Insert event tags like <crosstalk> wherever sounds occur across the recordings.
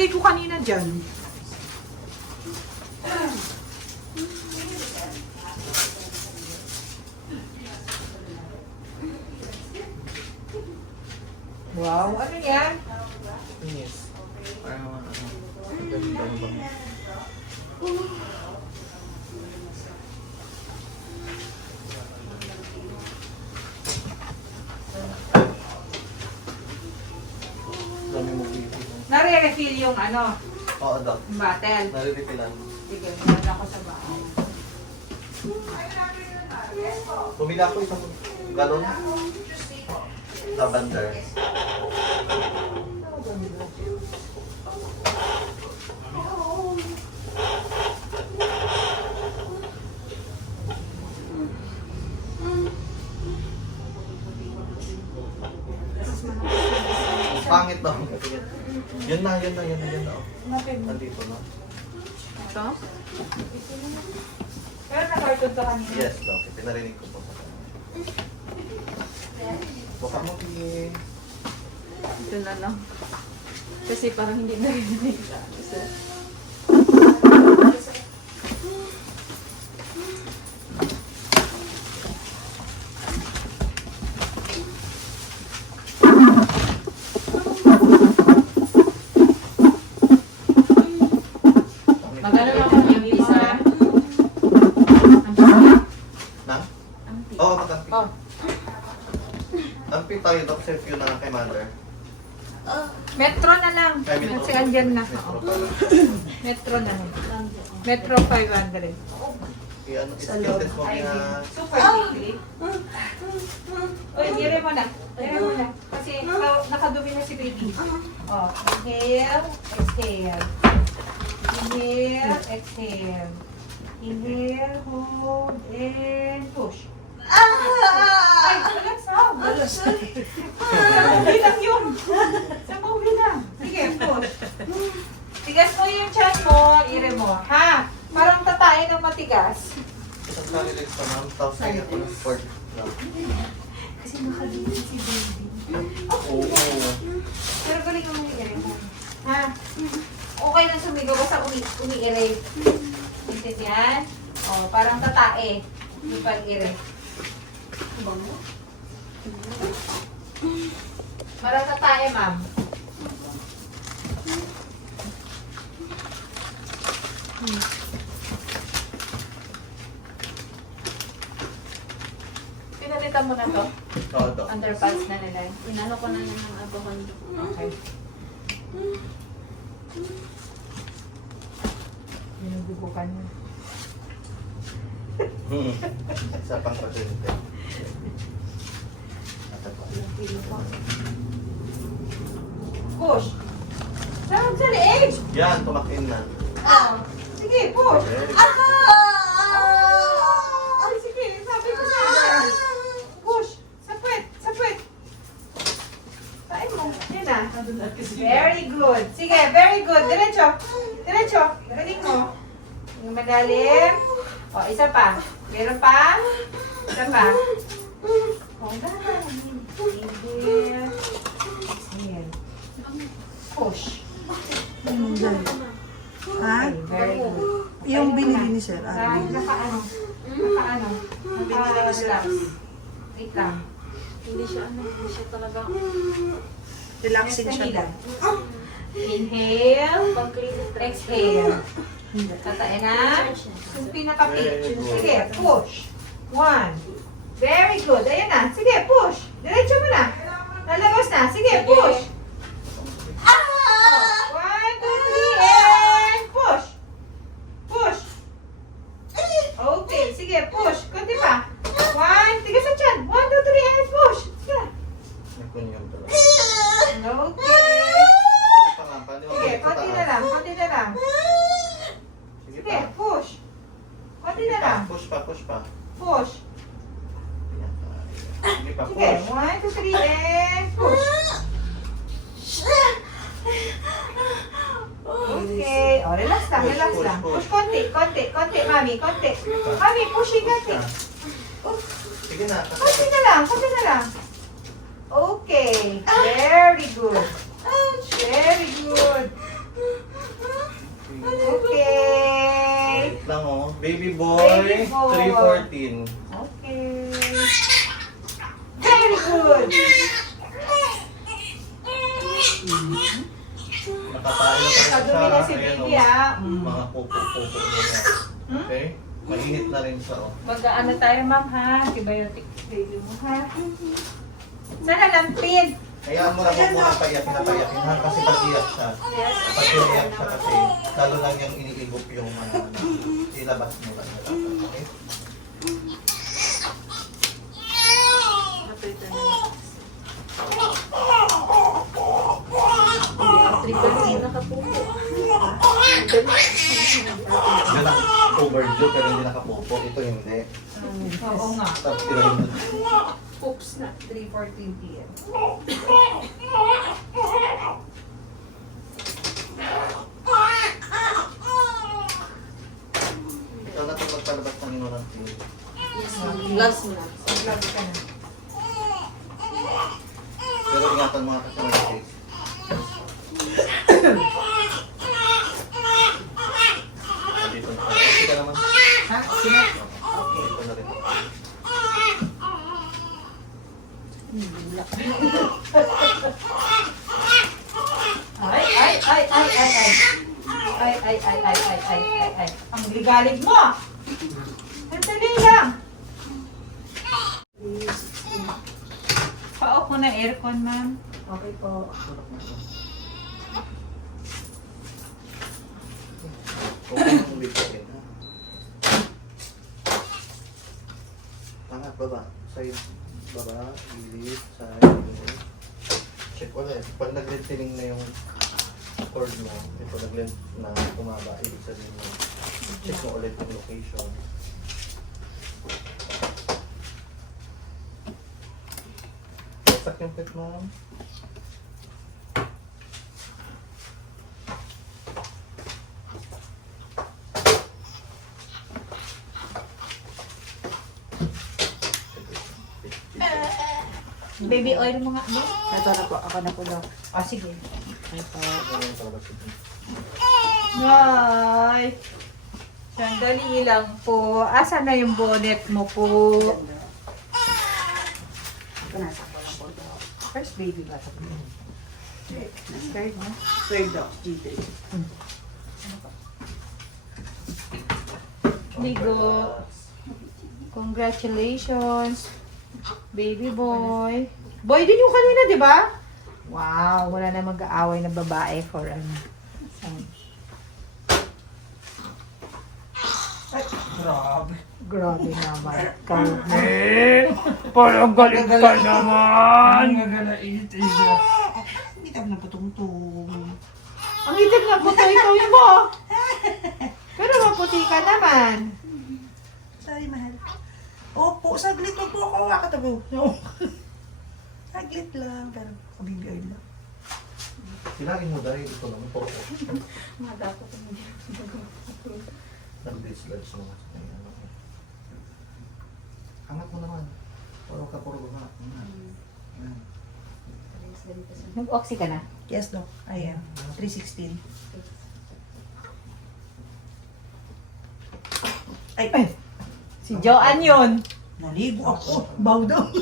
nilagay ko kanina dyan. Wow, ano yan? Yes. Parang ano. Ganda Nare-refill yung ano, Oo, Doc. bottle. Nariripilan. Sige, meron ako sa bahay. Pumila ako isang galon. Lavender. Pangit ba? Yun na, yun na, yun na, yun na. oh. Nandito na. Ito? Pero na-cartoon ka kanina. Yes, Doc. Pinarinig ko po. Baka mo, Pie. Ito na lang. Kasi parang hindi na rin magano lang kami yung visa. Nang? Oo, makampi. Oh. Ampi tayo, Doc. Safe yun na kay Mother. Metro na lang. Ay, metro. Kasi andyan na. Metro Oo. pala. Metro na lang. Metro 500. I-ano, i-skillet mo kaya... Super deeply. Uy, dire mo na. Dire mo na. Kasi naka- nakadumi na si baby. Oh, inhale, exhale. Inhale, exhale. Inhale, hold, and push. Ay, walang sound. Sa movie lang yun. Sa movie lang. Sige, push. Tigas mo yung chan mo, ire mo. Ha? Parang tatain ng matigas. Isang sari legs pa, ma'am. Tapos ngayon ko ng sport. lang. Kasi nakadumi si baby. Oo. Pero galing mo yung ire mo. Ha? Okay lang sumigaw basta umi umi-ire. Intindihan? O, parang tatae. Hindi pa ire. Parang tatae, ma'am. Pinalitan mo na to? Oo, Doc. Underpants na nila. Inano ko na lang ng alcohol. Okay. Binububukan mo. Hmm. Isa pang pasyente. Push. Sarap sa leeg. Yan, tumakin na. Ah. Sige, push. Very good. Ay, sige. Sabi ko sa'yo. Push. Sa puwet. Sa puwet. Kain mo. Yan na. Very good. Sige, very good. Diretso. Diretso. Galing mo. Yung malalim. O, isa pa. Meron pa? Isa pa. O, dahan. Inhale. Exhale. Push. Ha? Okay, very good. Yung binili ni Sir Naka, Arvin. naka ano? Naka ano? Binili ni Sir relax. Arvin. Wait lang. Hindi siya ano, hindi siya talaga Relaxing siya daw. Inhale. Exhale. Tatain na. Yung pinaka-pitch. Sige, push. One. Very good. Ayan na. Sige, push. Diretso mo na. Lalabas na. Sige, push. Oh, One, two, three, and push. Push. Okay, sige, push. Kunti pa. One, tigas sa tiyan. One, two, three, and push. Sige. May kunyon Sige pa nga, paano yung Sige, konti na lang, konti na lang. Sige Sige, pa. push. Konti na lang. Push pa, push pa. Push. Yan. Sige pa, Sige, push. one, two, three, and push. Okay. O, relax lang, Push, relax push, lang. push. Push konti, konti, konti, mami, konti. Mami, pushing. Push ka. Sige na. Konti na lang, konti na lang. Okay, very good. Very good. Okay. Wait lang oh. Baby boy, Baby boy. 314. Okay. Very good. Nakatayo na tayo Nakadumi na si ah. ayan, Baby, oh. Mga pupo-pupo na hmm? Okay? Mainit na rin siya oh. Mag-ano tayo, ma'am, ha? Antibiotic baby mo, ha? Sana lampin. Hayaan mo na huwag mo na payakin na payakin ha kasi pag iyak siya. Pag iyak siya kasi, lalo lang yung iniigop yung mga ano, ilabas mo lang. Okay? Kapitan na. Nakapupo. Overdue pero hindi nakapopo. Ito hindi. Oo nga. Tapos Poops na. 3.14 p.m. Ikaw na ito magpalabas ng ino ng tingin. Gloves mo na. Ka na. Pero ingatan mo nga kasi mga face. Dito na. Okay ka naman. Ha? Sino? Okay. Dito na rin. Ay, ay, ay, ay, ay, ay. Ay, ay, ay, ay, ay, ay, ay. Ang ligalig mo! Sandali lang! Pa-off mo na aircon, ma'am. Okay po. Okay nang bitawan ha. Angat baba. Side baba. Gilid. Side. gilid. Check ulit. Pag nag-lengthening na yung cord mo, ito nag-length na tumaba, ibig sabihin mo, check mo ulit yung location. Wasak yung pit mo. Baby oil mo nga, no? Ito na po. Ako na po daw. O, sige. Ito. Palabas ito? Ay! Sandali lang po. Asa na yung bonnet mo po? Ito. First baby ba? Third, no? Third daw. G3. Ligo. Congratulations. Baby boy. Boy din yung kanina, di ba? Wow, wala na mag-aaway na babae for ano. Ay, Grabe. grabe naman. Ikaw. Parang galing ka naman. gagalait siya. Hindi tayo na patungtong. Ang itim nga puto, ikaw yun mo. Pero maputi ka naman. Sorry, mahal. Opo, saglit lang po ako. Wakatabi. No. Saglit lang. Pero kabibi oil lang. Kailangan mo dahil ito lang po. Mada ko hindi. Nag-dislodge mo. Ay, ano. Angat mo naman. Puro ka, puro ka. Ayan. Nag-oxy ka na? Yes, no. Ayan. 316. Ay, ay. Si Joanne yun. Naligo ako. Bow down.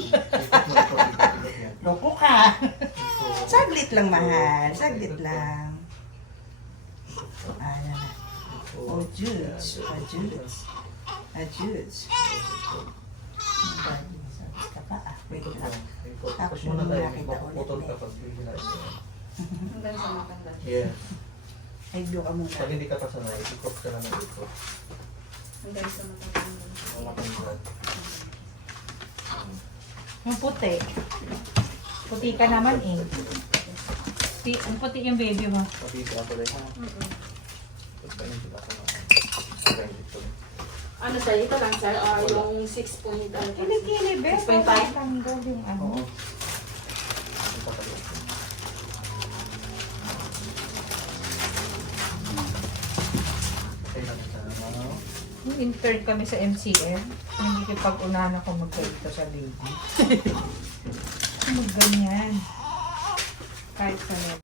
Loko ka. <laughs> Saglit lang, mahal. Saglit lang. Ayan na. Oh, Judes. Ah, Judes. Ah, Judes. Sabis ka pa, ah. Wait lang. Tapos mo na yung tayo. nakita ulit. Bigla. Hanggang sa matanda. Yes. Ay, view ka muna. Pag hindi ka pa sanay, ikot ka na ng ikot. Hanggang sa matanda. Ang matanggal. Yung puti. Puti ka naman eh. Pi- Ang puti yung baby mo. Ito ako rin. ha? Rin. Ano sir, ito lang sir, or yung 6 point ano? Kilikili, be. 6.5? Tanggal yung ano. Oo. Intern kami sa MCM. Hindi ko pag-unahan ako magkaito sa baby. <laughs> Mag ganyan. Kahit sa